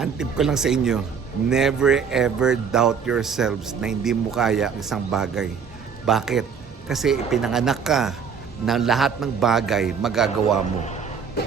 Ang tip ko lang sa inyo, never ever doubt yourselves na hindi mo kaya ang isang bagay. Bakit? Kasi pinanganak ka na lahat ng bagay magagawa mo.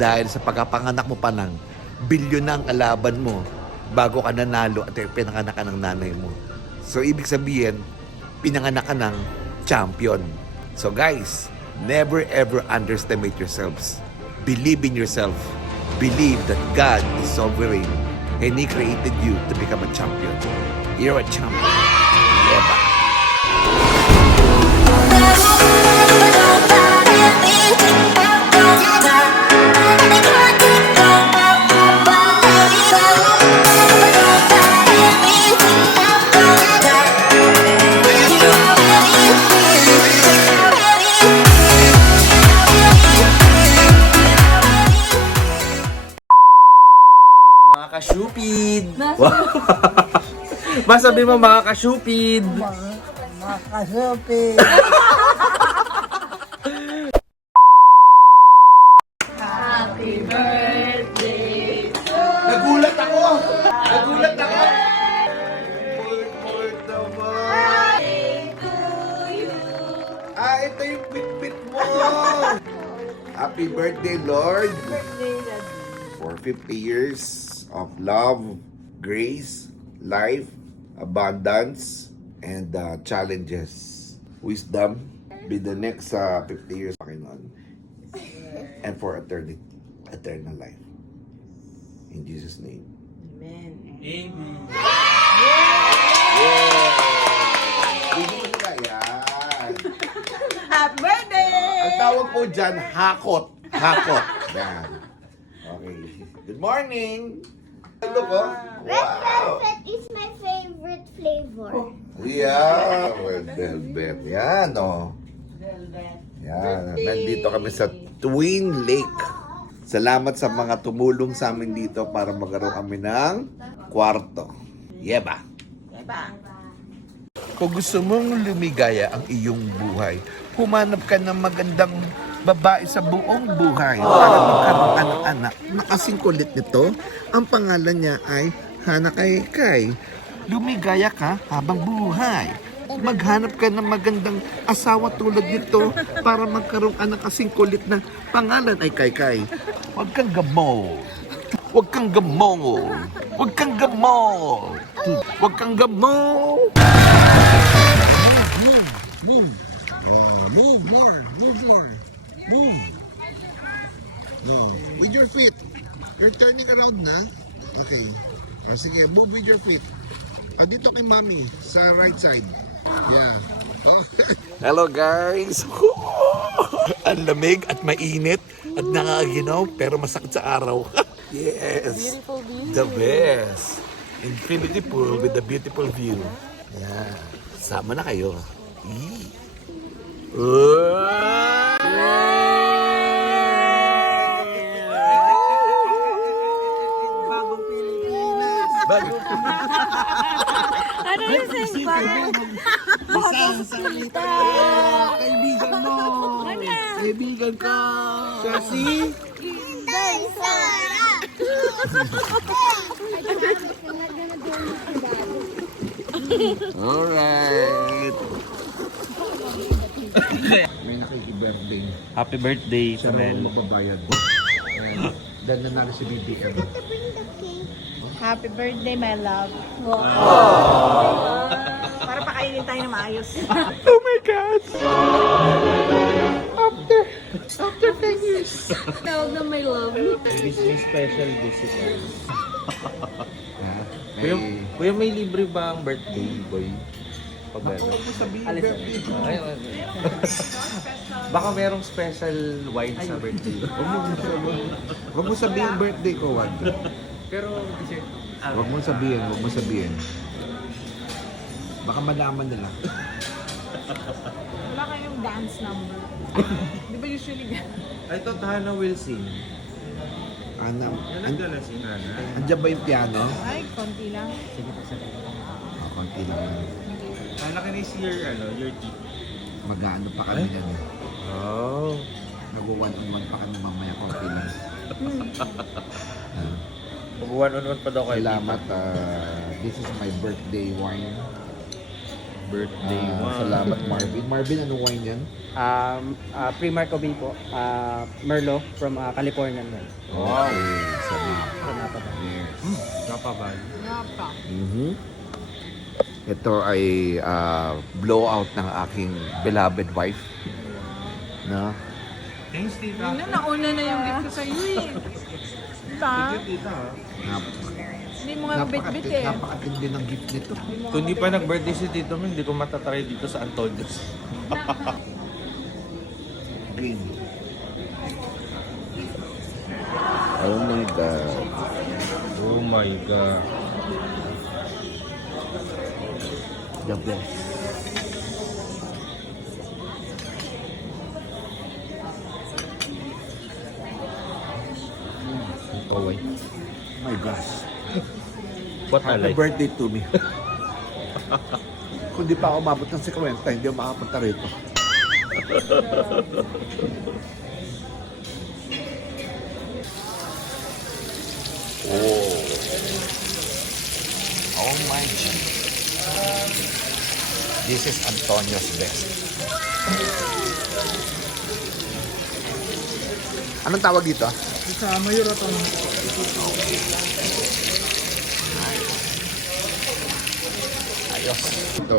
Dahil sa pagkapanganak mo pa lang, bilyon na ang kalaban mo bago ka nanalo at pinanganak ka ng nanay mo. So ibig sabihin, pinanganak ka ng champion. So guys, never ever underestimate yourselves. Believe in yourself. Believe that God is sovereign and He created you to become a champion. You're a champion. Yeah. Mga ka-Shupid! Masabi mo mga ka-Shupid! Makasupi. Nagulat ako! Nagulat ako! Mort naman! Ito yung bit-bit mo! Happy birthday, Lord! For 50 years of love, grace, life, abundance, and challenges. Wisdom, be the next 50 years, Panginoon. And for eternity, eternal life. In Jesus' name. Amen. Hindi mo nila yan. Happy birthday! Ang tawag po dyan, hakot. Hakot. Yan. Okay. Good morning. Hello ko. Red velvet is my favorite flavor. Yeah. Red velvet. Yan, oh. Yan. Nandito kami sa Twin Lake. Salamat sa mga tumulong sa amin dito para magkaroon kami ng kwarto. Yeba. Kung gusto mong lumigaya ang iyong buhay, humanap ka ng magandang babae sa buong buhay para magkaroon ka ng anak. Nakasing kulit nito, ang pangalan niya ay Hana Kay Kay. Lumigaya ka habang buhay. Maghanap ka ng magandang asawa tulad nito para magkaroon ka ng kasing kulit na pangalan ay Kay Kay. Huwag kang gamo. Huwag kang gamo. Huwag kang gamo. Huwag kang gamo. Move. Oh, move more. Move more. Move. No. With your feet. You're turning around na. Okay. Sige, move with your feet. Dito kay Mami, sa right side. Yeah. Oh. Hello guys! Ang lamig at mainit at nakakaginaw pero masakit sa araw. Yes! Beautiful view! The best! Infinity pool with a beautiful view. Yeah. Sama na kayo. Bagong Pilipinas. Bagong Ano yung saying bagong? Bagong salita. kaibigan mo! Kaibigan ko! Siya si? Day Sara! Alright! May nakiki-birthday. Happy birthday, Siya raw Isabel. magbabayad. Dahil nanalo si BBM. Happy birthday, my love. Para pakainin tayo na maayos. Oh my God! After 10 years. Tawag na my love. May special visit. May... Kuya, may libre ba ang birthday boy? Pag Huwag mo sabihin birthday ko. Baka merong special wine sa birthday. Huwag mo sabihin birthday ko, Wad. Pero, Huwag mo sabihin, huwag mo sabihin. Baka malaman nila. Wala kayong dance number. Di ba usually I thought Hannah will sing. Ana, Nagdala si Hannah. andyan ba yung piano? Ay, konti lang. Konti lang. Hannah, can I see your teeth? Mag-ano pa kami yan. Oh. Nag-1-on-1 pa kami mamaya, konti lang. Mag-one-on-one pa daw kayo. Salamat. This is my birthday wine. Birthday mo. Salamat, Marvin. Marvin, anong wine yan? Primark Obi po. Merlot from California. Wow. Okay, sabi. Yes. Kapabal. Napa. Mhm. Ito ay blowout ng aking beloved wife. No? Thanks, tita. Yun na, nauna na yung gift ko sa'yo eh. Diba? Tita. Hindi mo nga bit-bit eh. Napakatindi ng gift nito. Kung di pa nag-birthday si Tito Min, hindi ko matatry dito sa Antonios. Green. Oh my God. Oh my God. The best. Oh, wait. My gosh. What I Happy like. birthday to me. Kung di pa ako umabot ng 50, hindi ako makapunta rito. Oh my God. This is Antonio's best. Anong tawag dito? Sa Mayura to. Ayos. Ito,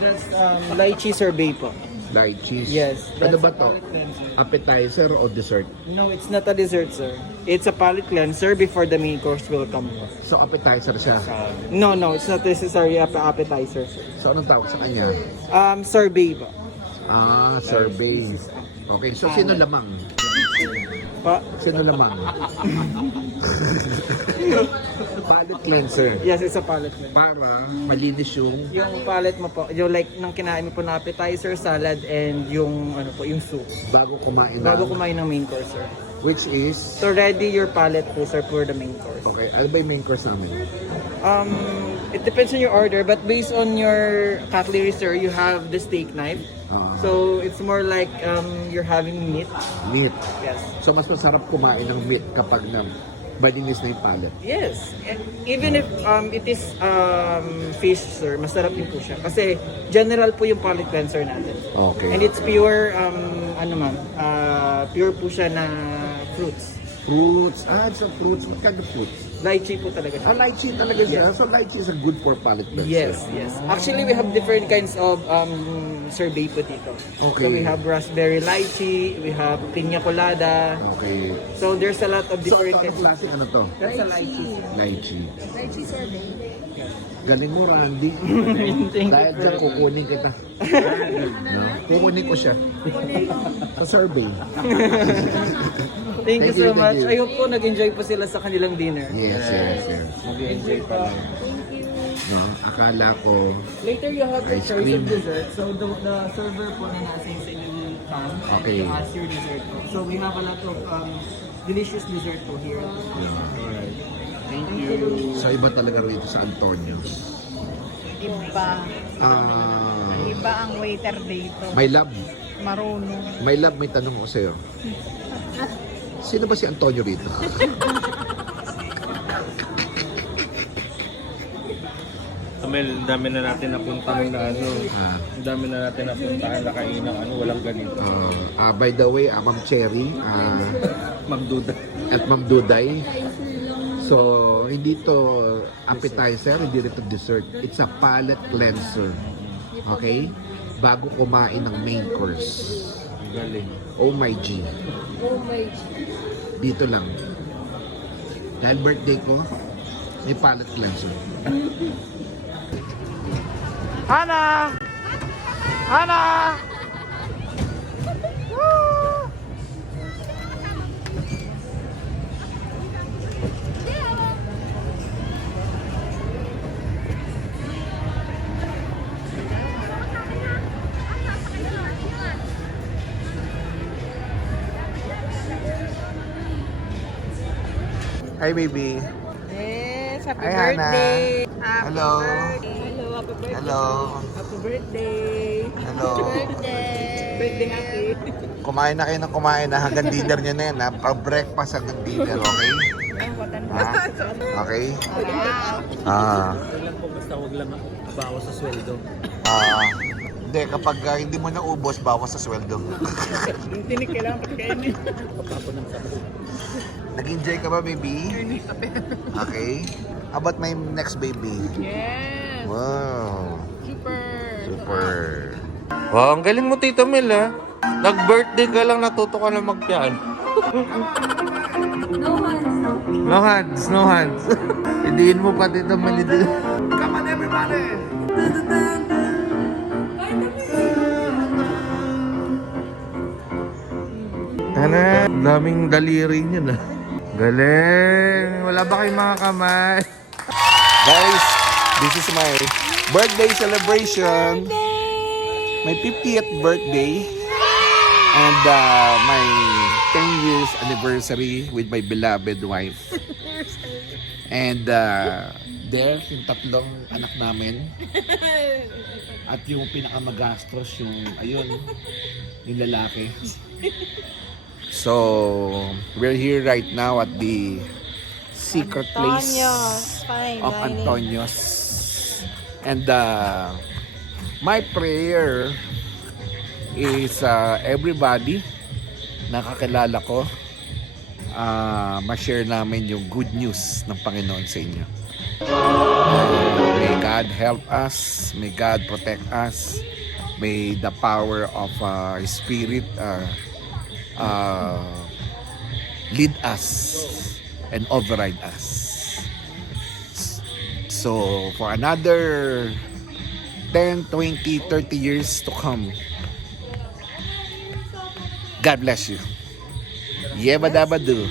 That's lychee sorbet po. light cheese. Yes. Ano that's ba a to? palate cleanser. Appetizer o dessert? No, it's not a dessert, sir. It's a palate cleanser before the main course will come. So appetizer siya. No, it's not necessarily appetizer, sir. So anong tawag sa kanya? Sorbet po. Survey. Okay, so sino lamang? Pa? Sino lamang? Palate cleanser. Yes, it's a palate cleanser. Para malinis yung Yung palate mo po, yung like nung kinain mo po na appetizer, salad, and yung ano po, yung soup. bago kumain Bago ng- kumain ng main course, sir. which is, So ready your palate po, sir, for the main course. okay, ano ba yung main course namin? It depends on your order, but based on your cutlery, sir, you have the steak knife. So it's more like you're having meat. Meat. Yes. So mas masarap kumain ng meat kapag na malinis na yung palate. Yes. And even if it is fish, sir, masarap din po siya. Kasi general po yung palate cleanser natin. Okay. And it's pure, pure po siya na fruits. Fruits. It's a fruits. What kind of fruits? Lychee po talaga siya. Lychee talaga siya. So lychee is a good for palate cleanser. Yes. Actually, we have different kinds of sorbet po dito. Okay. So we have raspberry lychee, we have piña colada. Okay. So there's a lot of So, different ang kinds. klase ano to? That's a lychee. Lychee. Lychee sorbet. Galing mo, Randy. Thank you, Dahil dyan, sir. kukunin kita. No? Kukunin ko siya. Sa survey. Thank you Thank you, so much. thank you. I hope po nag-enjoy po sila sa kanilang dinner. Yes. Mag-enjoy pa. No? Akala ko, Later you have your Ice choice cream. of dessert. So the server po na nasa yung sa inyo will come and Okay. you ask your dessert po. So we have a lot of delicious dessert po here. Thank you. sa iba talaga rito sa Antonio. Iba. Ah, Iba ang waiter dito. my love, Marunong. may tanong ako sa'yo. Sino ba si Antonio rito? Amel, ang dami na natin napuntahan na ano. Ah, Ang dami na natin napuntahan na kainan ano, walang ganito. by the way, Ma'am Cherry Magduda. at Ma'am Duday. So, hindi to appetizer, hindi ito dessert. It's a palate cleanser. Okay? Bago kumain ng main course. Galing. Oh my G. Dito lang. Dahil birthday ko, may palate cleanser. Hana! Hana! Hi, baby. Yes, happy Hi, Hana. birthday. Happy Hello. birthday. Hello, happy birthday. Hello. Happy birthday. Hello. Birthday happy. Kumain na kayo ng kumain na hanggang dinner nyo na yan. Ha? Pag-breakfast hanggang dinner, okay? Ay, watan Ha? Okay? Ah. Kailan po basta huwag lang bawas sa sweldo. Hindi, kapag hindi mo naubos, bawas sa sweldo. Yung tinik kailangan pagkainin. Pagkapon ng sabi. Nag-enjoy ka ba, baby? Okay. How about my next baby? Yes. Wow. Super. Super. Wow, ang galing mo, Tito Mel, ha? Nag-birthday ka lang, natuto ka na magpiano. No hands, no hands. Idiin mo pa, Tito Mel. Come on, everybody! Ano? Daming daliri niyo na. Galing. Wala ba kayong mga kamay? Guys, this is my birthday celebration. My 50th birthday. And my 10 years anniversary with my beloved wife. And there, yung tatlong anak namin. At yung pinakamagastos, yung, ayun, yung lalaki. So, we're here right now at the secret place of Antonio's. And my prayer is everybody nakakilala ko, ma-share namin yung good news ng Panginoon sa inyo. May God help us, may God protect us, may the power of His Spirit lead us and override us. So for another 10, 20, 30 years to come, God bless you. Yeba daba do.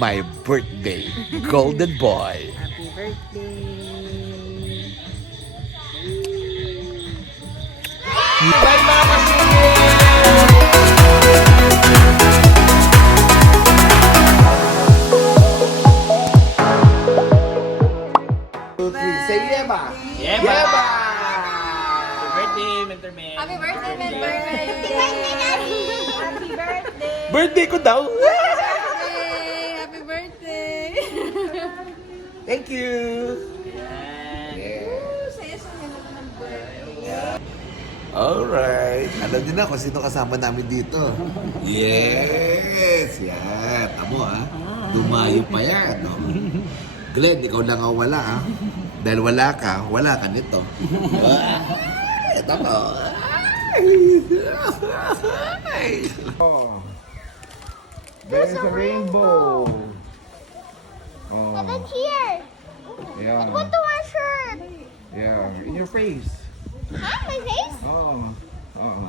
My birthday, golden boy. Happy birthday. Bye mga kasi! Say Yeba! Yeba! Happy birthday, Mentor Man! Happy birthday, Mentor! Happy birthday! Birthday ko daw! Happy birthday! Thank you! Saya-saya naman ng birthday. Alright. Alam din na kung sino kasama namin dito. Yes! Yan. Tamo ha. Dumayo pa yan. No? Glenn, ikaw lang ang wala ha. Dahil wala ka nito. Ito ko. Oh. There's a rainbow. Oh. But it's here. Yeah. I want to wear shirt. Yeah. In your face. Huh? My face? Oh. Oh.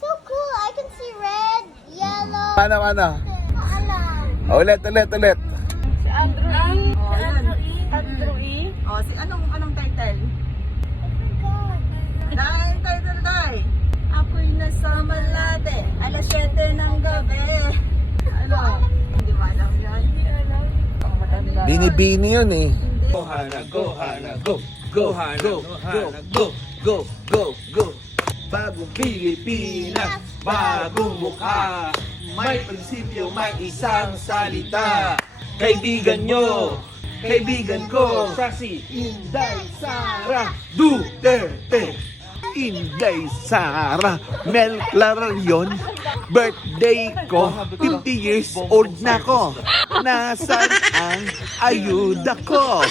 So cool. I can see red, yellow. Ano? Ano? Ulit. Si Andrew E. Oh, si anong title? Dahil title dahil. Ako'y nasa Malate, alas 7 ng gabi. Ano? Hindi mo alam yan? Hindi alam. Ang matanda. Bini-bini yun eh. Go, Hana, go, Hana, go. Go, Hana, go, go, go, go. Bagong Pilipinas, bagong mukha. May prinsipyo, may isang salita. Kaibigan nyo, kaibigan ko, siya si Inday Sara Duterte. Inday Sara Mel Clarion. Birthday ko, 50 years old na ko. Nasaan ang ayuda ko?